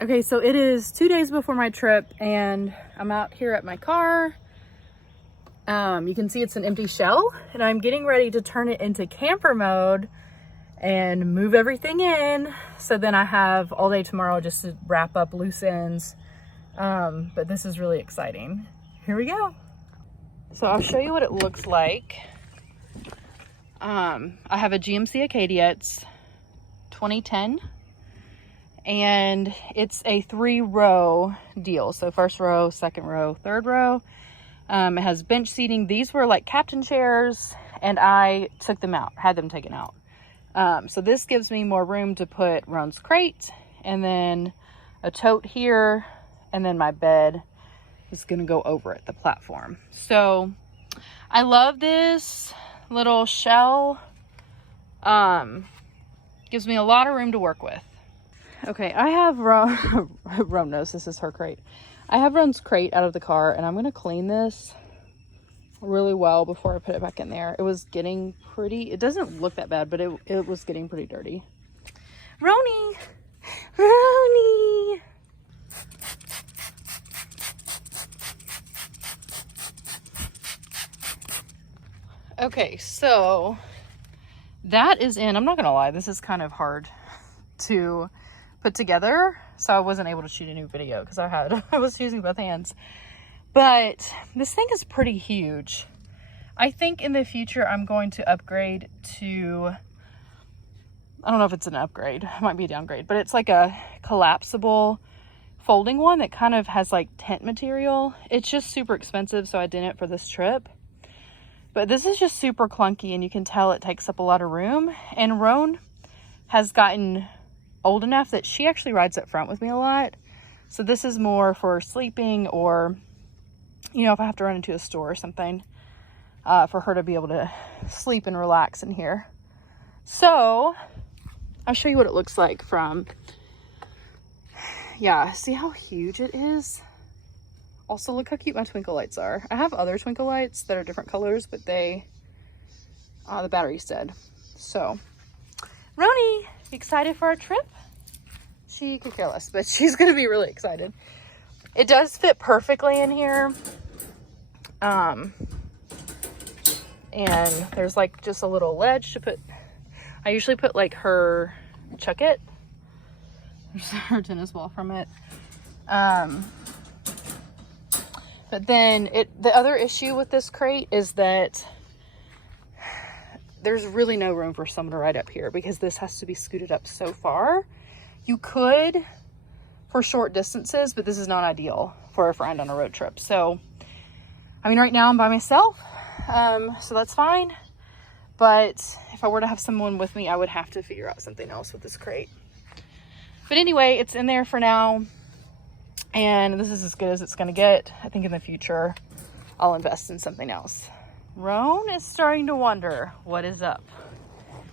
Okay, so it is 2 days before my trip and I'm out here at my car. You can see it's an empty shell and I'm getting ready to turn it into camper mode and move everything in. So then I have all day tomorrow just to wrap up loose ends. But this is really exciting. Here we go. So I'll show you what it looks like. I have a GMC Acadia. It's 2010. And it's a 3-row deal. So first row, second row, third row. It has bench seating. These were like captain chairs and I took them out, had them taken out. So this gives me more room to put Roan's crate and then a tote here. And then my bed is going to go over it, the platform. So I love this little shell. Gives me a lot of room to work with. Okay, I have Roan knows this is her crate. I have Roan's crate out of the car and I'm going to clean this really well before I put it back in there. It was getting pretty, it doesn't look that bad, but it was getting pretty dirty. Roanie! Roanie! Okay, so that is in. I'm not going to lie, this is kind of hard to put together, so I wasn't able to shoot a new video because I was using both hands. But this thing is pretty huge. I think in the future I'm going to upgrade to, I don't know if it's an upgrade, it might be a downgrade, but it's like a collapsible folding one that kind of has like tent material. It's just super expensive, so I didn't for this trip. But this is just super clunky and you can tell it takes up a lot of room. And Roan has gotten old enough that she actually rides up front with me a lot. So this is more for sleeping or, you know, if I have to run into a store or something, for her to be able to sleep and relax in here. So I'll show you what it looks like from, yeah, see how huge it is? Also, look how cute my twinkle lights are. I have other twinkle lights that are different colors, but the battery's dead. So, Roanie, excited for our trip? She could care less, but she's gonna be really excited. It does fit perfectly in here. And there's like just a little ledge to put, I usually put like her chucket. There's her tennis ball from it. But then the other issue with this crate is that there's really no room for someone to ride up here because this has to be scooted up so far. You could for short distances, but this is not ideal for a friend on a road trip. So, I mean, right now I'm by myself, so that's fine. But if I were to have someone with me, I would have to figure out something else with this crate. But anyway, it's in there for now. And this is as good as it's going to get. I think in the future, I'll invest in something else. Roan is starting to wonder what is up.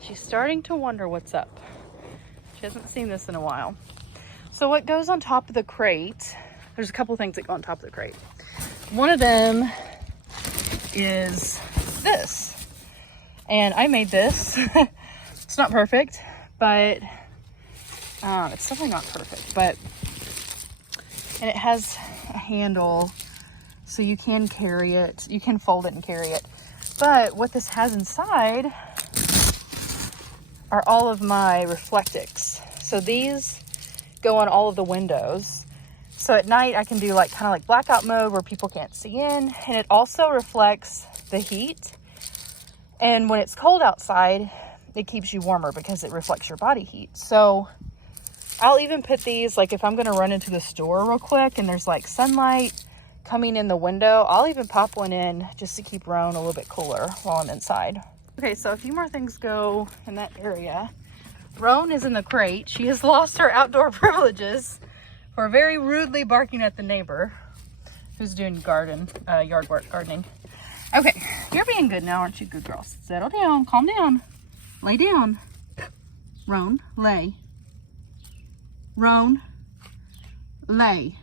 She's starting to wonder what's up. She hasn't seen this in a while. So what goes on top of the crate, there's a couple things that go on top of the crate. One of them is this. And I made this. It's not perfect, but it's definitely not perfect, but and it has a handle so you can carry it, you can fold it and carry it. But what this has inside are all of my reflectics. So these go on all of the windows. So at night I can do like kind of like blackout mode where people can't see in, and it also reflects the heat. And when it's cold outside, it keeps you warmer because it reflects your body heat. So I'll even put these, like if I'm going to run into the store real quick and there's like sunlight coming in the window, I'll even pop one in just to keep Roan a little bit cooler while I'm inside. Okay, so a few more things go in that area. Roan is in the crate. She has lost her outdoor privileges for very rudely barking at the neighbor who's doing yard work, gardening. Okay, you're being good now, aren't you, good girl? Settle down, calm down, lay down. Roan, lay. Roan, lay.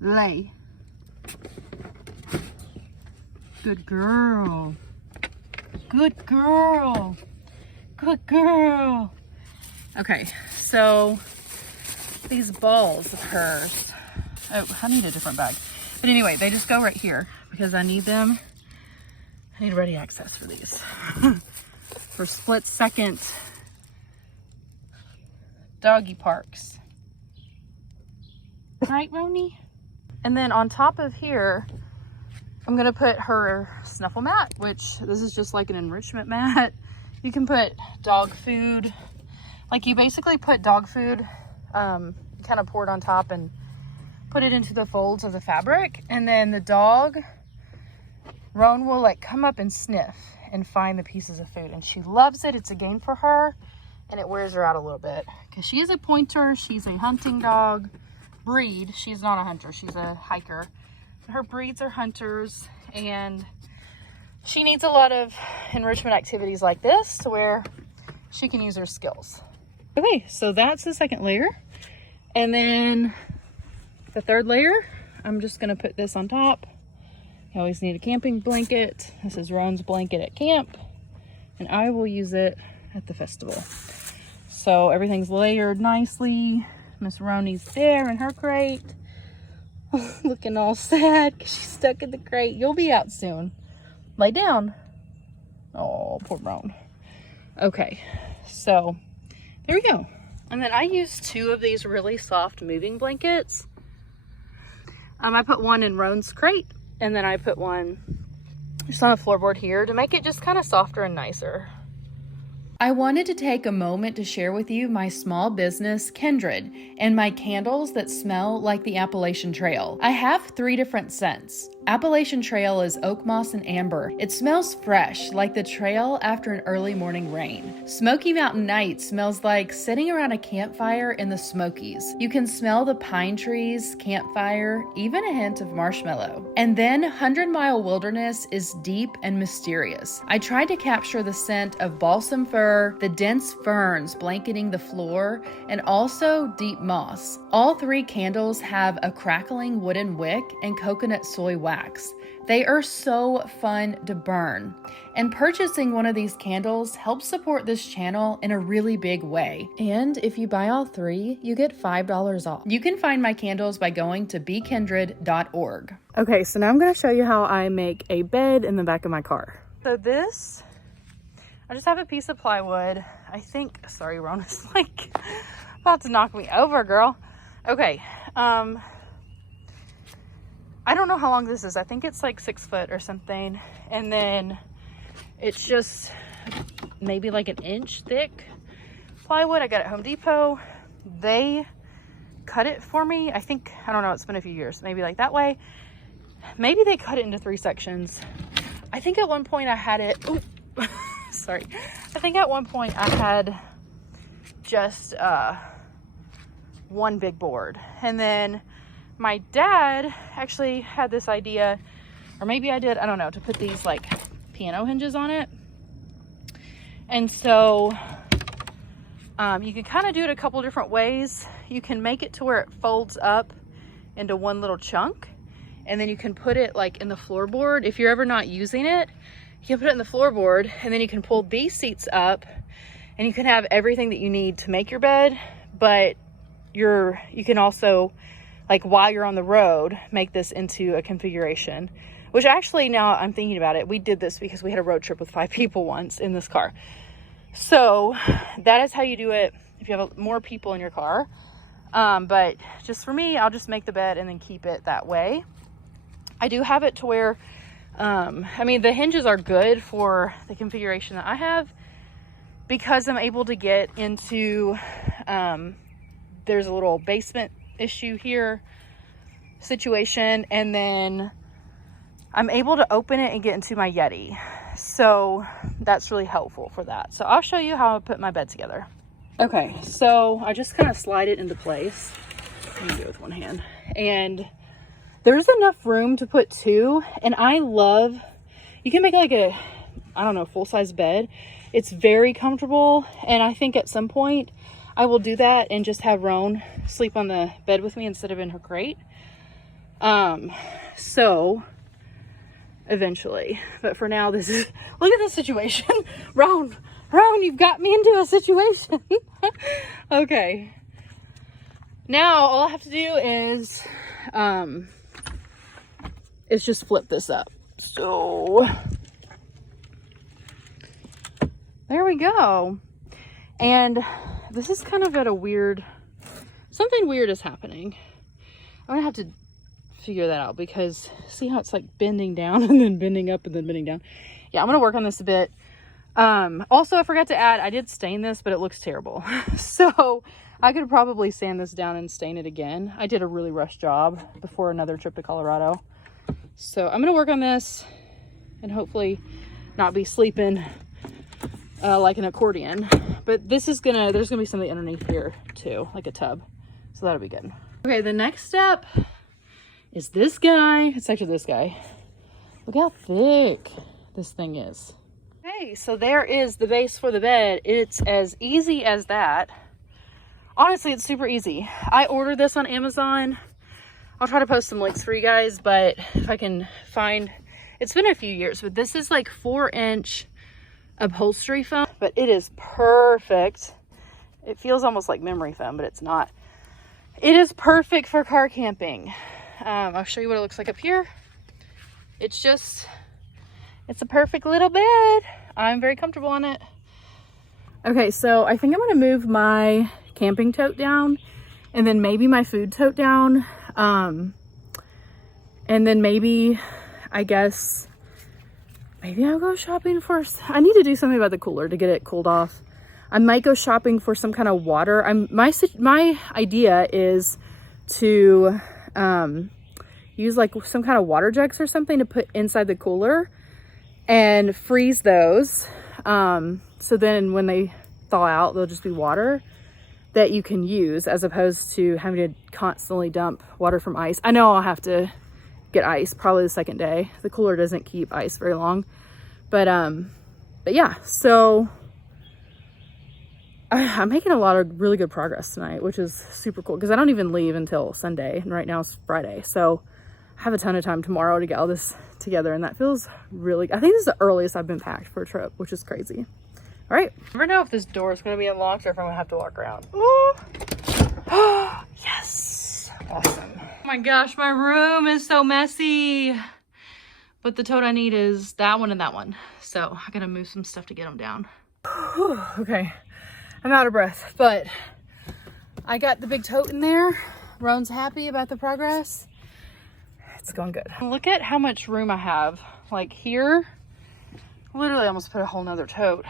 Lay. Good girl. Good girl. Good girl. Okay, so these balls of hers. Oh, I need a different bag. But anyway, they just go right here because I need them. I need ready access for these. For split second doggy parks. Right, Roanie? And then on top of here, I'm gonna put her snuffle mat, which this is just like an enrichment mat. You can put dog food, like you basically put dog food, kind of pour it on top and put it into the folds of the fabric. And then the dog, Roan, will like come up and sniff and find the pieces of food. And she loves it. It's a game for her. And it wears her out a little bit. Because she is a pointer. She's a hunting dog breed. She's not a hunter. She's a hiker. Her breeds are hunters. And she needs a lot of enrichment activities like this to where she can use her skills. Okay, so that's the second layer. And then the third layer, I'm just gonna put this on top. You always need a camping blanket. This is Roan's blanket at camp, and I will use it at the festival. So everything's layered nicely. Miss Roanie's there in her crate. Looking all sad because she's stuck in the crate. You'll be out soon. Lay down. Oh, poor Roan. Okay, so there we go. And then I use 2 of these really soft moving blankets. I put one in Roan's crate, and then I put one just on a floorboard here to make it just kind of softer and nicer. I wanted to take a moment to share with you my small business, Kindred, and my candles that smell like the Appalachian Trail. I have 3 different scents. Appalachian Trail is oak moss and amber. It smells fresh, like the trail after an early morning rain. Smoky Mountain Night smells like sitting around a campfire in the Smokies. You can smell the pine trees, campfire, even a hint of marshmallow. And then 100 Mile Wilderness is deep and mysterious. I tried to capture the scent of balsam fir, the dense ferns blanketing the floor, and also deep moss. All 3 candles have a crackling wooden wick and coconut soy wax. They are so fun to burn. And purchasing one of these candles helps support this channel in a really big way. And if you buy all 3, you get $5 off. You can find my candles by going to bekindred.org. Okay, so now I'm going to show you how I make a bed in the back of my car. So this, I just have a piece of plywood. I think, sorry, Roan is like about to knock me over, girl. Okay, I don't know how long this is. I think it's like 6 foot or something. And then it's just maybe like an inch thick plywood. I got it at Home Depot. They cut it for me. I think, I don't know, it's been a few years. Maybe like that way. Maybe they cut it into 3 sections. I think at one point I had it, ooh, sorry. I think at one point I had just one big board. And then my dad actually had this idea, or maybe I did, I don't know, to put these like piano hinges on it. And so you can kind of do it a couple different ways. You can make it to where it folds up into one little chunk, and then you can put it like in the floorboard. If you're ever not using it, you can put it in the floorboard, and then you can pull these seats up, and you can have everything that you need to make your bed. But you can also, like while you're on the road, make this into a configuration, which actually, now I'm thinking about it, we did this because we had a road trip with 5 people once in this car. So that is how you do it if you have more people in your car. But just for me, I'll just make the bed and then keep it that way. I do have it to where, I mean, the hinges are good for the configuration that I have because I'm able to get into, there's a little basement issue here situation, and then I'm able to open it and get into my Yeti, so that's really helpful for that. So I'll show you how I put my bed together. Okay, so I just kind of slide it into place. Let me do it with one hand, and there's enough room to put 2. And I love, you can make like a, I don't know, full-size bed. It's very comfortable, and I think at some point I will do that and just have Roan sleep on the bed with me instead of in her crate. So eventually, but for now, this is, look at this situation. Roan, you've got me into a situation. Okay. Now all I have to do is just flip this up. So there we go. And this is kind of at a weird, something weird is happening. I'm gonna have to figure that out because see how it's like bending down and then bending up and then bending down. Yeah, I'm gonna work on this a bit. Also, I forgot to add, I did stain this, but it looks terrible. So I could probably sand this down and stain it again. I did a really rushed job before another trip to Colorado. So I'm gonna work on this and hopefully not be sleeping like an accordion. But this is there's gonna be something underneath here too, like a tub. So that'll be good. Okay, the next step is this guy. It's actually this guy. Look how thick this thing is. Okay, so there is the base for the bed. It's as easy as that. Honestly, it's super easy. I ordered this on Amazon. I'll try to post some links for you guys, but if I can find, it's been a few years, but this is like 4-inch upholstery foam, but it is perfect. It feels almost like memory foam, but it's not. It is perfect for car camping. I'll show you what it looks like up here. It's a perfect little bed. I'm very comfortable on it. Okay, so I think I'm gonna move my camping tote down and then maybe my food tote down. And then maybe, I guess, maybe I'll go shopping for, I need to do something about the cooler to get it cooled off. I might go shopping for some kind of water. My idea is to use like some kind of water jugs or something to put inside the cooler and freeze those. So then when they thaw out, they'll just be water that you can use as opposed to having to constantly dump water from ice. I know I'll have to get ice probably the second day. The cooler doesn't keep ice very long, but yeah, so I'm making a lot of really good progress tonight, which is super cool because I don't even leave until Sunday and right now it's Friday. So I have a ton of time tomorrow to get all this together and that feels really, I think this is the earliest I've been packed for a trip, which is crazy. All right. I never know if this door is going to be unlocked or if I'm going to have to walk around. Oh, yes. Awesome. Oh my gosh, my room is so messy. But the tote I need is that one and that one. So I got to move some stuff to get them down. Okay. I'm out of breath, but I got the big tote in there. Roan's happy about the progress. It's going good. Look at how much room I have. Like here, literally almost put a whole nother tote.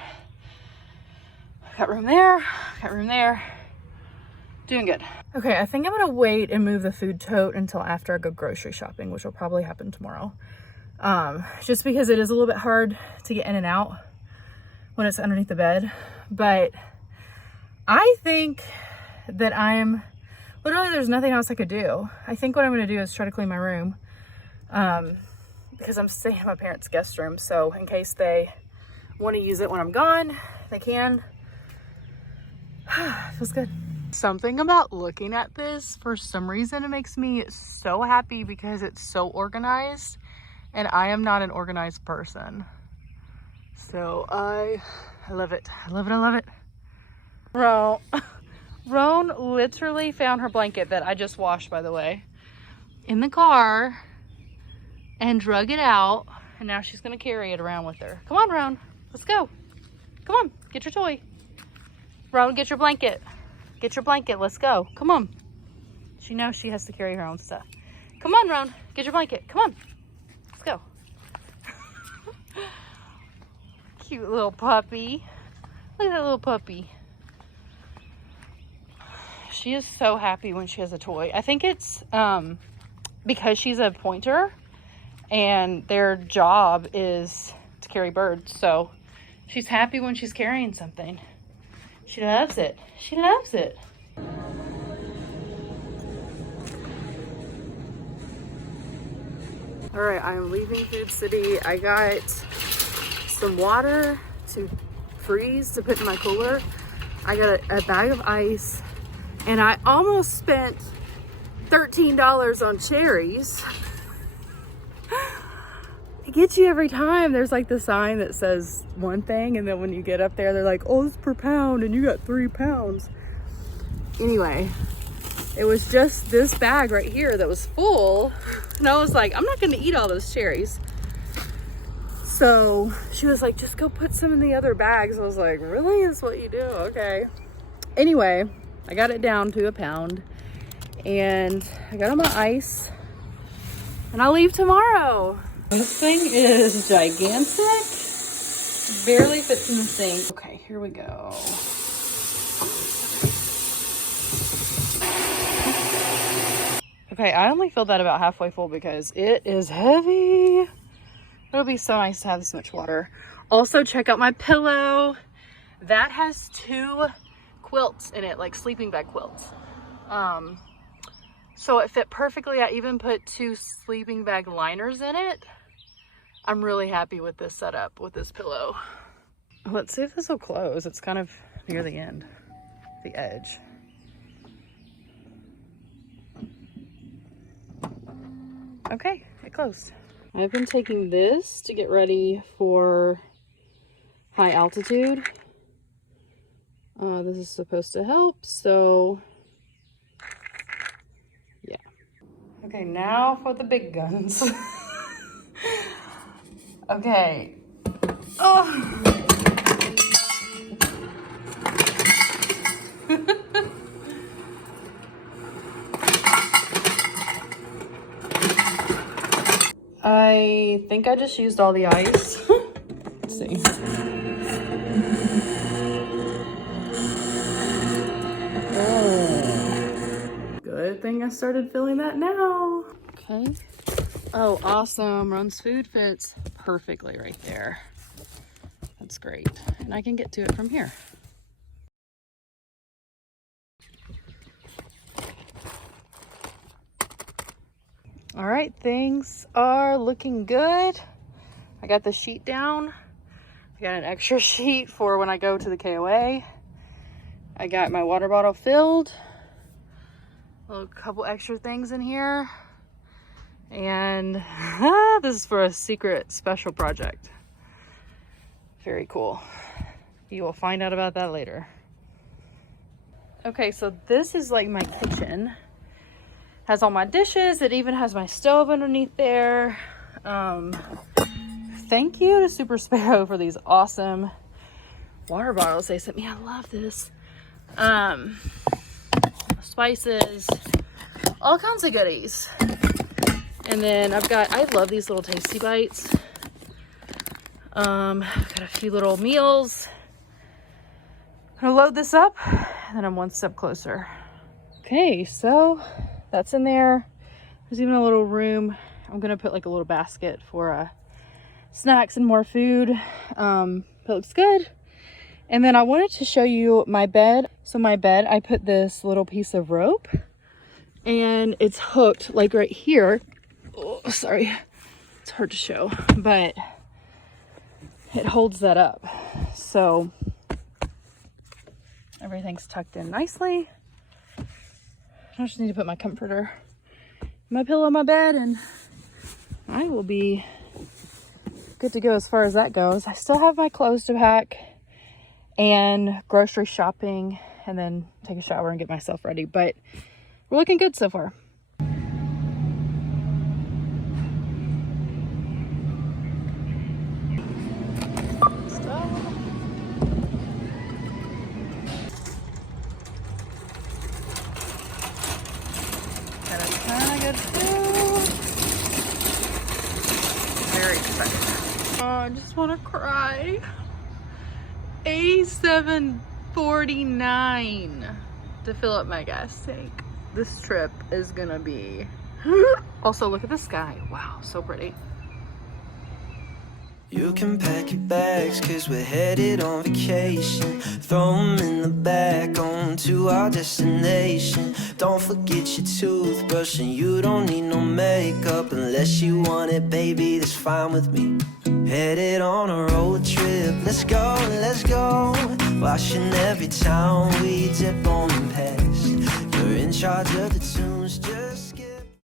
Got room there, got room there. Doing good. Okay, I think I'm gonna wait and move the food tote until after I go grocery shopping, which will probably happen tomorrow. Just because it is a little bit hard to get in and out when it's underneath the bed. But I think that literally there's nothing else I could do. I think what I'm gonna do is try to clean my room. Because I'm staying in my parents' guest room. So in case they wanna use it when I'm gone, they can. Feels good. Something about looking at this, for some reason, it makes me so happy because it's so organized and I am not an organized person. So I love it. I love it. I love it. Roan literally found her blanket that I just washed, by the way, in the car and drug it out. And now she's going to carry it around with her. Come on, Roan. Let's go. Come on. Get your toy. Roan, get your blanket. Get your blanket. Let's go. Come on. She knows she has to carry her own stuff. Come on, Roan. Get your blanket. Come on. Let's go. Cute little puppy. Look at that little puppy. She is so happy when she has a toy. I think it's because she's a pointer and their job is to carry birds. So she's happy when she's carrying something. She loves it. She loves it. All right, I'm leaving Food City. I got some water to freeze to put in my cooler. I got a bag of ice and I almost spent $13 on cherries. It gets you every time. There's like the sign that says one thing and then when you get up there they're like, oh, it's per pound and you got 3 pounds. Anyway, It was just this bag right here that was full. And I was like, I'm not gonna eat all those cherries. So she was like, just go put some in the other bags. I was like, really? Is what you do? Okay. Anyway, I got it down to a pound and I got on my ice and I'll leave tomorrow. This thing is gigantic. It barely fits in the sink. Okay, here we go. Okay, I only filled that about halfway full because it is heavy. It'll be so nice to have this much water. Also, check out my pillow. That has 2 quilts in it, like sleeping bag quilts. So it fit perfectly. I even put 2 sleeping bag liners in it. I'm really happy with this setup, with this pillow. Let's see if this will close. It's kind of near the end, the edge. Okay, it closed. I've been taking this to get ready for high altitude. This is supposed to help, so yeah. Okay, now for the big guns. Okay. Oh. I think I just used all the ice. Let's see. Oh. Good thing I started filling that now. Okay. Oh, awesome. Roan's food fits perfectly right there. That's great. And I can get to it from here. All right, things are looking good. I got the sheet down. I got an extra sheet for when I go to the KOA. I got my water bottle filled. A couple extra things in here. And this is for a secret special project. Very cool. You will find out about that later. Okay, so this is like my kitchen. Has all my dishes. It even has my stove underneath there. Thank you to Super Sparrow for these awesome water bottles they sent me. I love this. Spices, all kinds of goodies. And then I love these little tasty bites. Got a few little meals. I'm gonna load this up and then I'm one step closer. Okay, so that's in there. There's even a little room. I'm gonna put like a little basket for snacks and more food. It looks good. And then I wanted to show you my bed. So my bed, I put this little piece of rope and it's hooked like right here. Oh, sorry, it's hard to show, but it holds that up. So everything's tucked in nicely. I just need to put my comforter, my pillow on my bed, and I will be good to go as far as that goes. I still have my clothes to pack and grocery shopping and then take a shower and get myself ready, but we're looking good so far. Very excited. Oh, I just want to cry. 87.49 to fill up my gas tank. This trip is gonna be. Also, look at the sky. Wow, so pretty. You can pack your bags, cause we're headed on vacation. Throw them in the back, on to our destination. Don't forget your toothbrush, and you don't need no makeup. Unless you want it, baby, that's fine with me. Headed on a road trip, let's go, let's go. Watching every town we dip on past. You're in charge of the tunes, just